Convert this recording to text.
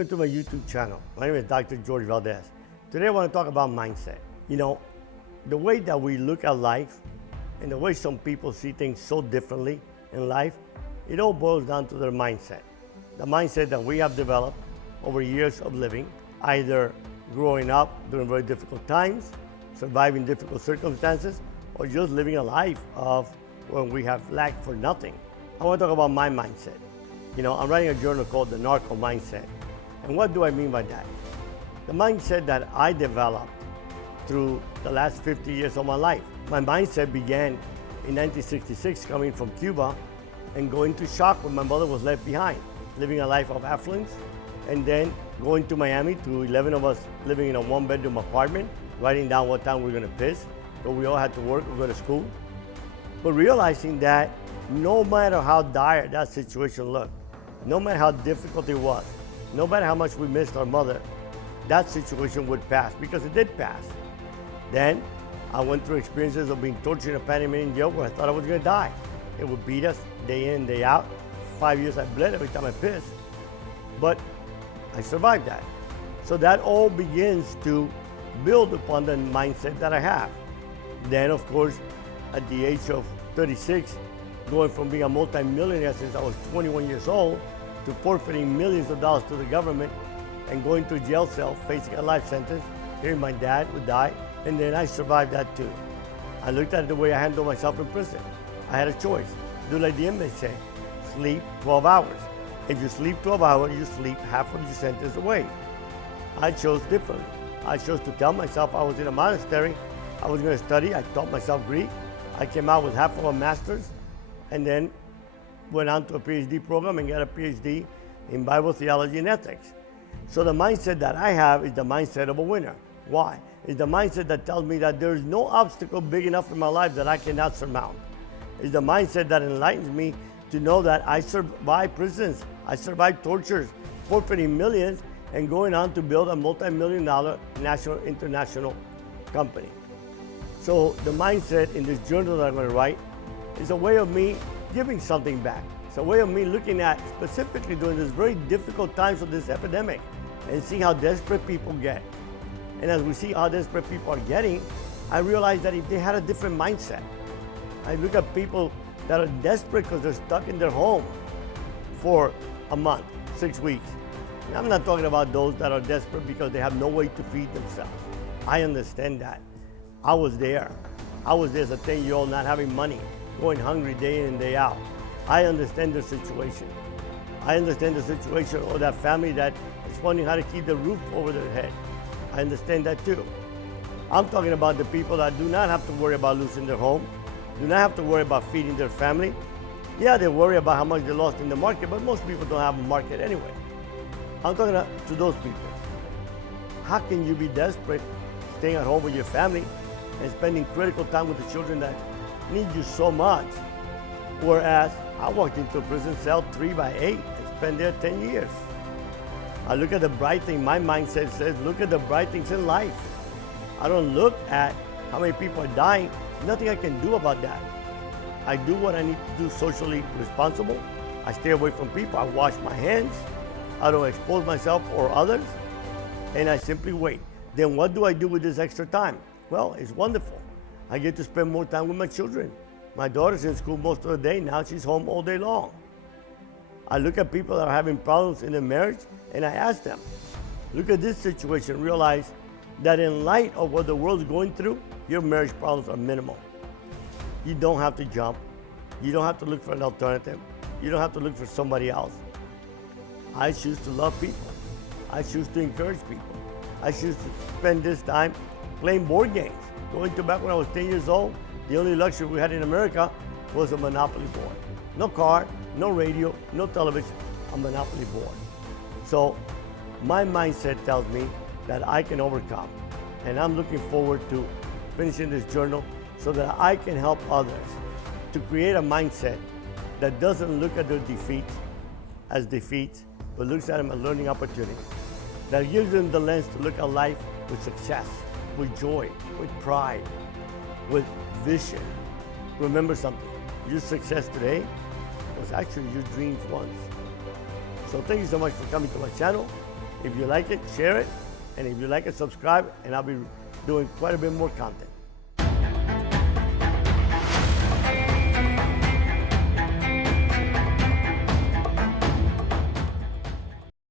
Welcome to my YouTube channel. My name is Dr. Jorge Valdes. Today I want to talk about mindset. You know, the way that we look at life and the way some people see things so differently in life, it all boils down to their mindset. The mindset that we have developed over years of living, either growing up during very difficult times, surviving difficult circumstances, or just living a life of when we have lacked for nothing. I want to talk about my mindset. You know, I'm writing a journal called the Narco Mindset. And what do I mean by that? The mindset that I developed through the last 50 years of my life. My mindset began in 1966 coming from Cuba and going to shock when my mother was left behind, living a life of affluence, and then going to Miami to 11 of us living in a one-bedroom apartment, writing down what time we were gonna piss, but we all had to work or go to school. But realizing that no matter how dire that situation looked, no matter how difficult it was, no matter how much we missed our mother, that situation would pass, because it did pass. Then I went through experiences of being tortured in a Panamanian jail where I thought I was gonna die. It would beat us day in, day out. 5 years I bled every time I pissed, but I survived that. So that all begins to build upon the mindset that I have. Then of course, at the age of 36, going from being a multi-millionaire since I was 21 years old, to forfeiting millions of dollars to the government and going to a jail cell, facing a life sentence, hearing my dad would die, and then I survived that too. I looked at the way I handled myself in prison. I had a choice. Do like the inmates say, sleep 12 hours. If you sleep 12 hours, you sleep half of your sentence away. I chose differently. I chose to tell myself I was in a monastery, I was gonna study, I taught myself Greek. I came out with half of a master's, and then went on to a Ph.D. program and got a Ph.D. in Bible theology and ethics. So the mindset that I have is the mindset of a winner. Why? It's the mindset that tells me that there is no obstacle big enough in my life that I cannot surmount. It's the mindset that enlightens me to know that I survived prisons, I survived tortures, forfeiting millions, and going on to build a multi-million-dollar national, international company. So the mindset in this journal that I'm going to write is a way of me giving something back. It's a way of me looking at specifically during this very difficult times of this epidemic and seeing how desperate people get. And as we see how desperate people are getting, I realize that if they had a different mindset, I look at people that are desperate because they're stuck in their home for a month, 6 weeks. And I'm not talking about those that are desperate because they have no way to feed themselves. I understand that. I was there. I was there as a 10-year-old not having money, going hungry day in and day out. I understand the situation. I understand the situation of that family that is wondering how to keep the roof over their head. I understand that too. I'm talking about the people that do not have to worry about losing their home, do not have to worry about feeding their family. Yeah, they worry about how much they lost in the market, but most people don't have a market anyway. I'm talking to those people. How can you be desperate, staying at home with your family and spending critical time with the children that need you so much? Whereas I walked into a prison cell 3 by 8 and spent there 10 years. I look at the bright thing. My mindset says, look at the bright things in life. I don't look at how many people are dying. Nothing I can do about that. I do what I need to do socially responsible. I stay away from people. I wash my hands. I don't expose myself or others. And I simply wait. Then what do I do with this extra time? Well, it's wonderful. I get to spend more time with my children. My daughter's in school most of the day. Now she's home all day long. I look at people that are having problems in their marriage and I ask them, look at this situation, realize that in light of what the world's going through, your marriage problems are minimal. You don't have to jump. You don't have to look for an alternative. You don't have to look for somebody else. I choose to love people. I choose to encourage people. I choose to spend this time playing board games. Going to back when I was 10 years old, the only luxury we had in America was a Monopoly board. No car, no radio, no television, a Monopoly board. So my mindset tells me that I can overcome. And I'm looking forward to finishing this journal so that I can help others to create a mindset that doesn't look at their defeats as defeats, but looks at them as learning opportunities. That gives them the lens to look at life with success, with joy, with pride, with vision. Remember something, your success today was actually your dreams once. So thank you so much for coming to my channel. If you like it, share it. And if you like it, subscribe, and I'll be doing quite a bit more content.